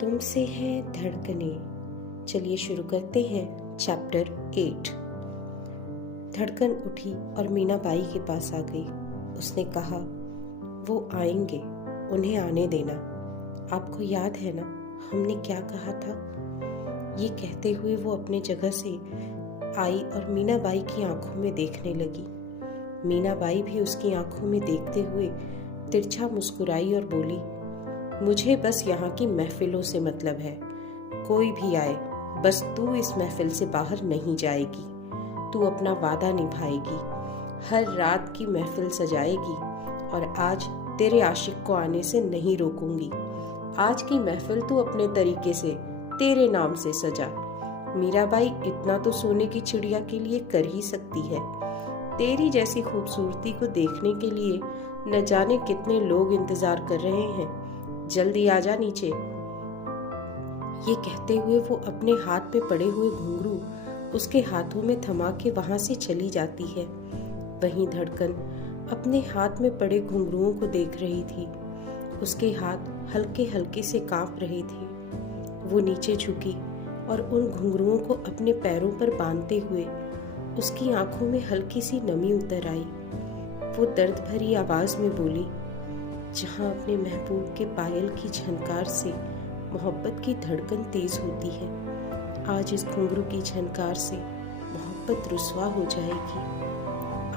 तुमसे है धड़कनें। चलिए शुरू करते हैं चैप्टर 8। धड़कन उठी और मीनाबाई के पास आ गई। उसने कहा, वो आएंगे, उन्हें आने देना। आपको याद है ना हमने क्या कहा था? ये कहते हुए वो अपने जगह से आई और मीनाबाई की आंखों में देखने लगी। मीनाबाई भी उसकी आंखों में देखते हुए तिरछा मुस्कुराई और बोली, मुझे बस यहाँ की महफिलों से मतलब है। कोई भी आए, बस तू इस महफिल से बाहर नहीं जाएगी। तू अपना वादा निभाएगी, हर रात की महफिल सजाएगी और आज तेरे आशिक को आने से नहीं रोकूंगी। आज की महफिल तू अपने तरीके से तेरे नाम से सजा। मीराबाई इतना तो सोने की चिड़िया के लिए कर ही सकती है। तेरी जैसी खूबसूरती को देखने के लिए न जाने कितने लोग इंतजार कर रहे हैं। जल्दी आजा नीचे। ये कहते हुए वो अपने हाथ पे पड़े हुए घुंघरू उसके हाथों में थमा के वहां से चली जाती है। वहीं धड़कन अपने हाथ में पड़े घुंघरुओं को देख रही थी। उसके हाथ हल्के हल्के से कांप रहे थे। वो नीचे झुकी और उन घुंघरुओं को अपने पैरों पर बांधते हुए उसकी आंखों में हल्की सी नमी उतर आई। वो दर्द भरी आवाज में बोली, जहां अपने महबूब के पायल की झनकार से मोहब्बत की धड़कन तेज होती है, आज इस घुंघरू की झनकार से मोहब्बत रुस्वा हो जाएगी।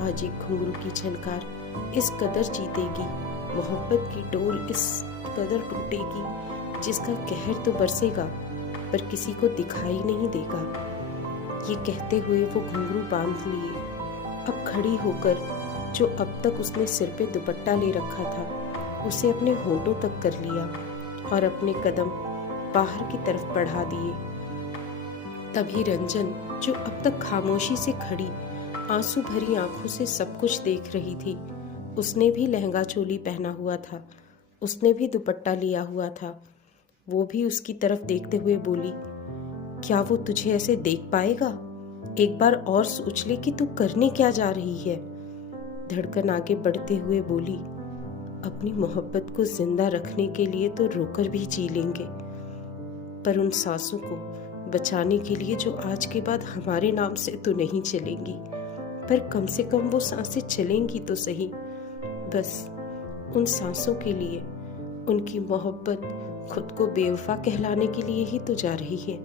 आज एक घुंघरू की झनकार इस कदर जीतेगी, मोहब्बत की डोर इस कदर टूटेगी, जिसका कहर तो बरसेगा पर किसी को दिखाई नहीं देगा। ये कहते हुए वो घुंघरू बांध लिए। अब खड़ी होकर जो अब तक उसने सिर पे दुपट्टा ले रखा था उसे अपने होठों तक कर लिया और अपने कदम बाहर की तरफ बढ़ा दिए। तभी रंजन, जो अब तक खामोशी से खड़ी आंसू भरी आंखों से सब कुछ देख रही थी, उसने भी लहंगा चोली पहना हुआ था, उसने भी दुपट्टा लिया हुआ था। वो भी उसकी तरफ देखते हुए बोली, क्या वो तुझे ऐसे देख पाएगा? एक बार और सोच ले कि तू करने क्या जा रही है। धड़कन आगे बढ़ते हुए बोली, अपनी मोहब्बत को जिंदा रखने के लिए तो रोकर भी जी लेंगे, पर उन सांसों को बचाने के लिए जो आज के बाद हमारे नाम से तो नहीं चलेंगी, पर कम से कम वो सांसें चलेंगी तो सही। बस उन सांसों के लिए, उनकी मोहब्बत खुद को बेवफा कहलाने के लिए ही तो जा रही है।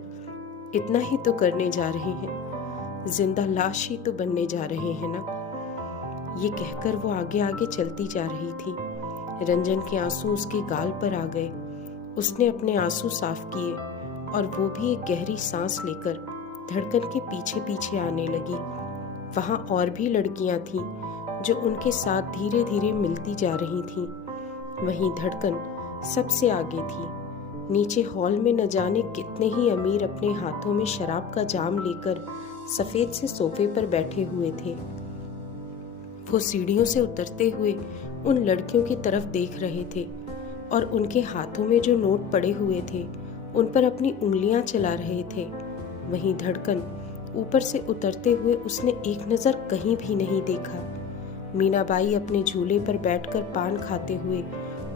इतना ही तो करने जा रहे हैं, जिंदा लाश ही तो बनने जा रहे हैं ना। ये कहकर वो आगे आगे चलती जा रही थी। रंजन के आंसू उसके गाल पर आ गए। उसने अपने आंसू साफ किए और वो भी एक गहरी सांस लेकर धड़कन के पीछे पीछे आने लगी। वहां और भी लड़कियां थीं जो उनके साथ धीरे धीरे मिलती जा रही थीं। वहीं धड़कन सबसे आगे थी। नीचे हॉल में न जाने कितने ही अमीर अपने हाथों में शराब का जाम लेकर सफेद से सोफे पर बैठे हुए थे। वो सीढ़ियों से उतरते हुए उन लड़कियों की तरफ देख रहे थे और उनके हाथों में जो नोट पड़े हुए थे उन पर अपनी उंगलियां चला रहे थे। वहीं धड़कन ऊपर से उतरते हुए उसने एक नजर कहीं भी नहीं देखा। मीनाबाई अपने झूले पर बैठकर पान खाते हुए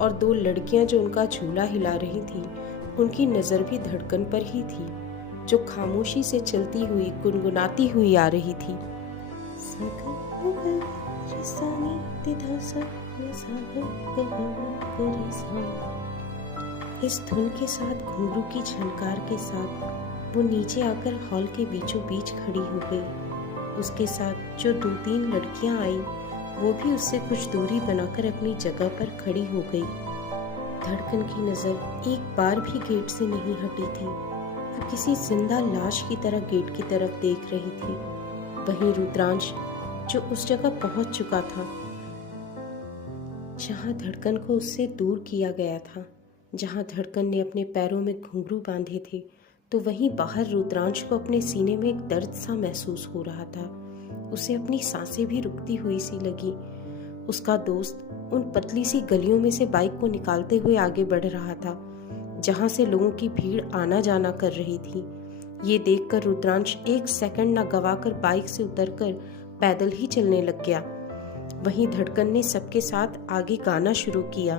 और दो लड़कियां जो उनका झूला हिला रही थीं, उनकी नजर भी धड़कन पर ही थी, जो खामोशी से चलती हुई गुनगुनाती हुई आ रही थी। इस धुन के साथ घुंघरू की झनकार के साथ वो नीचे आकर हॉल के बीचों बीच खड़ी हो गई। उसके साथ जो 2-3 लड़कियां आई वो भी उससे कुछ दूरी बनाकर अपनी जगह पर खड़ी हो गई। धड़कन की नजर एक बार भी गेट से नहीं हटी थी। वो किसी जिंदा लाश की तरह गेट की तरफ देख रही थी। वहीं रुद्रांश जो उस जगह पहुंच चुका था जहां धड़कन को उससे दूर किया गया था, जहां धड़कन ने अपने पैरों में घुंघरू बांधे थे, तो वहीं बाहर रुद्रांश को अपने सीने में एक दर्द सा महसूस हो रहा था। उसे अपनी सांसें भी रुकती हुई सी लगी। उसका दोस्त उन पतली सी गलियों में से बाइक को निकालते हुए आगे बढ़ रहा था, जहां से लोगों की भीड़ आना जाना कर रही थी। ये देखकर रुद्रांश एक सेकंड न गवाकर बाइक से उतरकर पैदल ही चलने लग गया। वहीं धड़कन ने सबके साथ आगे गाना शुरू किया।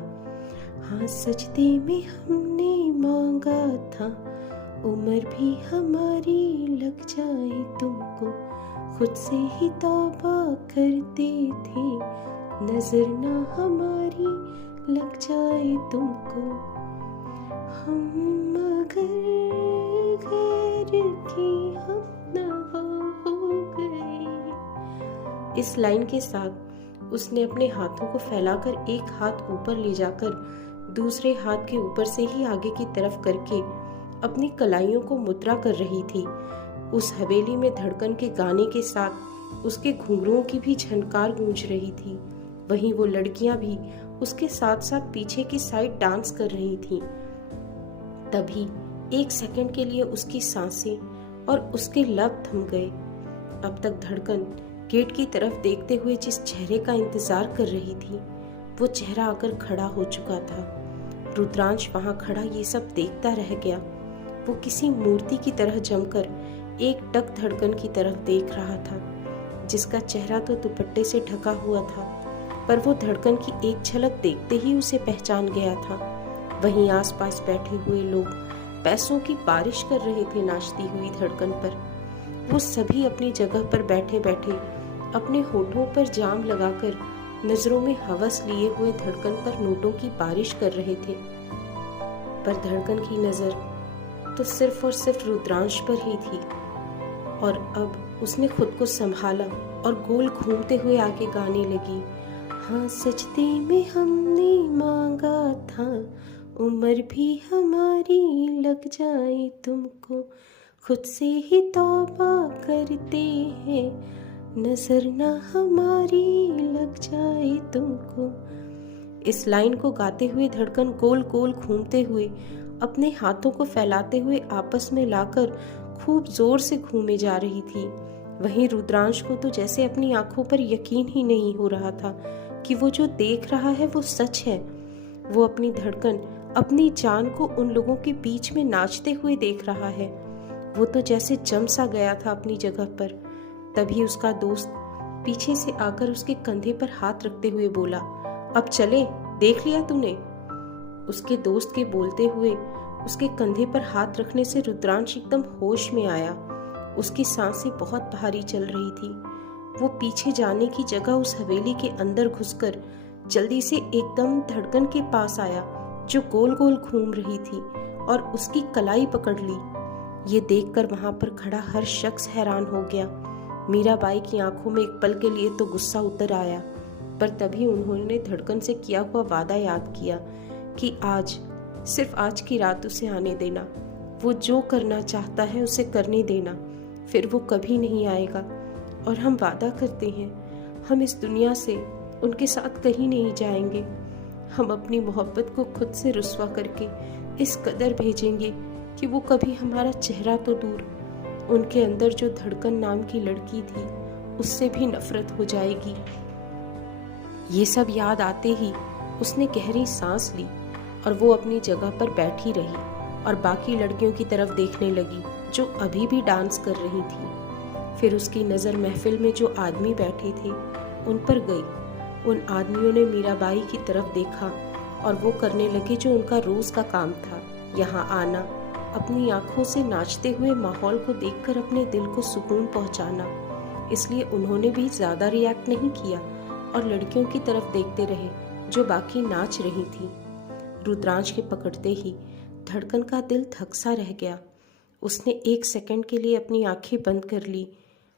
हाँ सजदे में हमने मांग मांगा था, उम्र भी हमारी लग जाए तुमको, खुद से ही तौबा करते थे, नजर ना हमारी लग जाए तुमको, हम मगर गैर के हम नवा हो गए। इस लाइन के साथ उसने अपने हाथों को फैलाकर एक हाथ ऊपर ले जाकर दूसरे हाथ के ऊपर से ही आगे की तरफ करके अपनी कलाइयों को मुद्रा कर रही थी। उस हवेली में धड़कन के गाने के साथ उसके घुंघरुओं की भी झनकार गूंज रही थी। वहीं वो लड़कियां भी उसके साथ साथ पीछे की साइड डांस कर रही थीं। तभी एक सेकंड के लिए उसकी सांसें और उसके लब थम गए। अब तक धड़कन गेट की तरफ देखते हुए जिस चेहरे का इंतजार कर रही थी, वो चेहरा आकर खड़ा हो चुका था। रुद्रांश वहां खड़ा ये सब देखता रह गया। वो किसी मूर्ति की तरह जमकर एक टक धड़कन की तरफ देख रहा था, जिसका चेहरा तो दुपट्टे से ढका हुआ था, पर वो धड़कन की एक झलक देखते ही उसे पहचान गया था। वहीं आसपास बैठे हुए लोग पैसों की बारिश कर रहे थे नाचती हुई धड़कन पर। वो सभी अपनी जगह पर बैठे बैठे अपने होठों पर जाम लगाकर नजरों में हवस लिए हुए धड़कन पर नोटों की बारिश कर रहे थे। पर धड़कन की नजर तो सिर्फ और सिर्फ रुद्रांश पर ही थी, और अब उसने खुद को संभाला और गोल घूमते हुए आगे गाने लगी। हाँ सजदे में हमने मांगा था, उम्र भी हमारी लग जाए तुमको, खुद से ही तौबा करते हैं, नजर ना हमारी लग जाए तुमको। इस लाइन को गाते हुए धड़कन गोल गोल घूमते हुए अपने हाथों को फैलाते हुए आपस में लाकर खूब जोर से घूमे जा रही थी। वहीं रुद्रांश को तो जैसे अपनी आंखों पर यकीन ही नहीं हो रहा था कि वो जो देख रहा है वो सच है। वो अपनी धड़कन, अपनी जान को उन लोगों के बीच में नाचते हुए देख रहा है। वो तो जैसे जम सा गया था अपनी जगह पर। तभी उसका दोस्त पीछे से आकर उसके कंधे पर हाथ रखते हुए बोला, अब चले, देख लिया तूने। उसके दोस्त के बोलते हुए उसके कंधे पर हाथ रखने से रुद्रांश एकदम होश में आया। उसकी सांसें बहुत भारी चल रही थी। वो पीछे जाने की जगह उस हवेली के अंदर घुसकर जल्दी से एकदम धड़कन के पास आया, जो गोल गोल घूम रही थी, और उसकी कलाई पकड़ ली। ये देखकर वहां पर खड़ा हर शख्स हैरान हो गया। मीराबाई की आंखों में एक पल के लिए तो गुस्सा उतर आया, पर तभी उन्होंने धड़कन से किया हुआ वादा याद किया कि आज, सिर्फ आज की रात उसे आने देना। वो जो करना चाहता है उसे करने देना, फिर वो कभी नहीं आएगा। और हम वादा करते हैं, हम इस दुनिया से उनके साथ कहीं नहीं जाएंगे। हम अपनी मोहब्बत को खुद से रुस्वा करके इस कदर भेजेंगे कि वो कभी हमारा चेहरा तो दूर, उनके अंदर जो धड़कन नाम की लड़की थी उससे भी नफरत हो जाएगी। ये सब याद आते ही उसने गहरी सांस ली और वो अपनी जगह पर बैठी रही और बाकी लड़कियों की तरफ देखने लगी जो अभी भी डांस कर रही थी। फिर उसकी नज़र महफिल में जो आदमी बैठे थे उन पर गई। उन आदमियों ने मीराबाई की तरफ देखा और वो करने लगे जो उनका रोज का काम था, यहाँ आना, अपनी आंखों से नाचते हुए माहौल को देखकर अपने दिल को सुकून पहुंचाना। इसलिए उन्होंने भी ज्यादा रिएक्ट नहीं किया और लड़कियों की तरफ देखते रहे जो बाकी नाच रही थी। रुद्रांश के पकड़ते ही धड़कन का दिल थक सा रह गया। उसने एक सेकंड के लिए अपनी आंखें बंद कर ली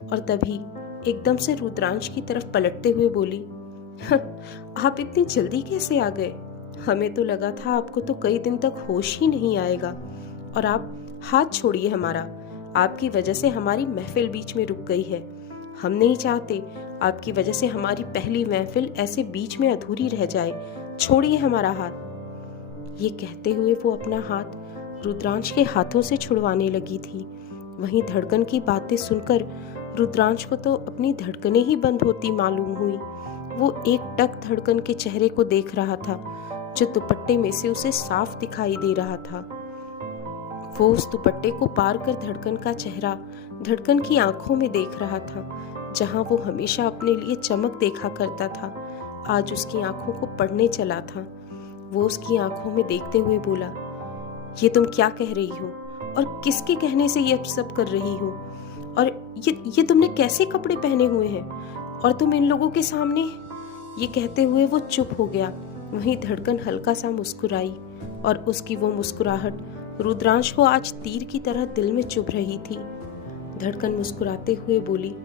और तभी एकदम से रुद्रांश की तरफ पलटते हुए बोली, आप इतनी जल्दी कैसे आ गए? हमें तो लगा था आपको तो कई दिन तक होश ही नहीं आएगा। और आप हाथ छोड़िए हमारा, आपकी वजह से हमारी महफिल बीच में रुक गई है। हम नहीं चाहते आपकी वजह से हमारी पहली महफिल ऐसे बीच में अधूरी रह जाए। छोड़िए हमारा हाथ। ये कहते हुए वो अपना हाथ रुद्रांश के हाथों से छुड़वाने लगी थी। वहीं धड़कन की बातें सुनकर रुद्रांश को तो अपनी धड़कनें ही बंद होती मालूम हुई। वो एक टक धड़कन के चेहरे को देख रहा था जो दुपट्टे में से उसे साफ दिखाई दे रहा था। वो उस दुपट्टे को पार कर धड़कन का चेहरा धड़कन की आंखों में देख रहा था। जहां वो हमेशा अपने लिए चमक देखा करता था, आज उसकी आंखों को पढ़ने चला था। वो उसकी आंखों में देखते हुए बोला, ये तुम क्या कह रही हो और किसके कहने से ये सब कर रही हो? और ये तुमने कैसे कपड़े पहने हुए हैं और तुम इन लोगों के सामने? ये कहते हुए वो चुप हो गया। वहीं धड़कन हल्का सा मुस्कुराई और उसकी वो मुस्कुराहट रुद्रांश को आज तीर की तरह दिल में चुभ रही थी। धड़कन मुस्कुराते हुए बोली,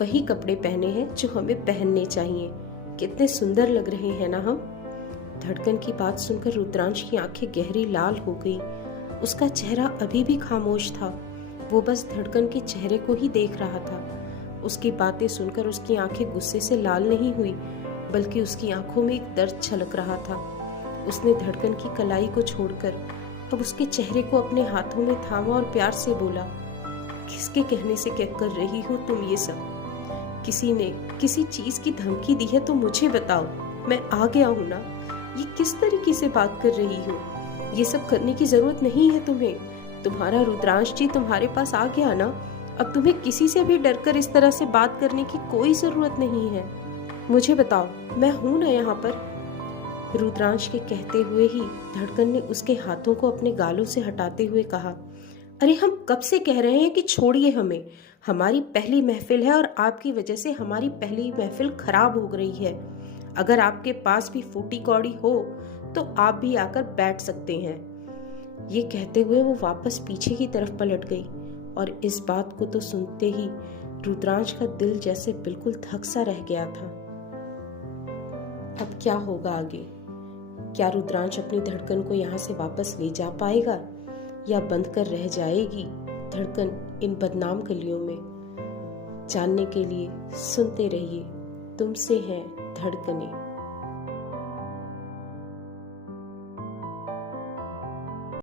वही कपड़े पहने हैं जो हमें पहनने चाहिए। कितने सुंदर लग रहे हैं ना हम। धड़कन की बात सुनकर रुद्रांश की आंखें गहरी लाल हो गई। उसका चेहरा अभी भी खामोश था। वो बस धड़कन के चेहरे को ही देख रहा था। उसकी बातें सुनकर उसकी आंखें गुस्से से लाल नहीं हुई, बल्कि उसकी आंखों में एक दर्द छलक रहा था। उसने धड़कन की कलाई को छोड़कर अब उसके चेहरे को अपने हाथों में थामा और प्यार से बोला, किसके कहने से क्या कर रही हो तुम ये सब? किसी ने किसी चीज की धमकी दी है तो मुझे बताओ, मैं आ गया हूं ना। ये किस तरीके से बात कर रही हो? ये सब करने की जरूरत नहीं है तुम्हें। तुम्हारा रुद्रांश जी तुम्हारे पास आ गया ना, अब तुम्हें किसी से भी डरकर इस तरह से बात करने की कोई जरूरत नहीं है। मुझे बताओ, मैं हूं ना यहाँ पर। रुद्रांश के कहते हुए ही धड़कन ने उसके हाथों को अपने गालों से हटाते हुए कहा, अरे हम कब से कह रहे हैं कि छोड़िए हमें। हमारी पहली महफिल है और आपकी वजह से हमारी पहली महफिल खराब हो रही है। अगर आपके पास भी फूटी कौड़ी हो तो आप भी आकर बैठ सकते हैं। ये कहते हुए वो वापस पीछे की तरफ पलट गई और इस बात को तो सुनते ही रुद्रांश का दिल जैसे बिल्कुल थक सा रह गया था। अब क्या होगा आगे? क्या रुद्रांश अपनी धड़कन को यहाँ से वापस ले जा पाएगा या बंद कर रह जाएगी धड़कन इन बदनाम गलियों में? जानने के लिए सुनते रहिए तुमसे हैं धड़कनें।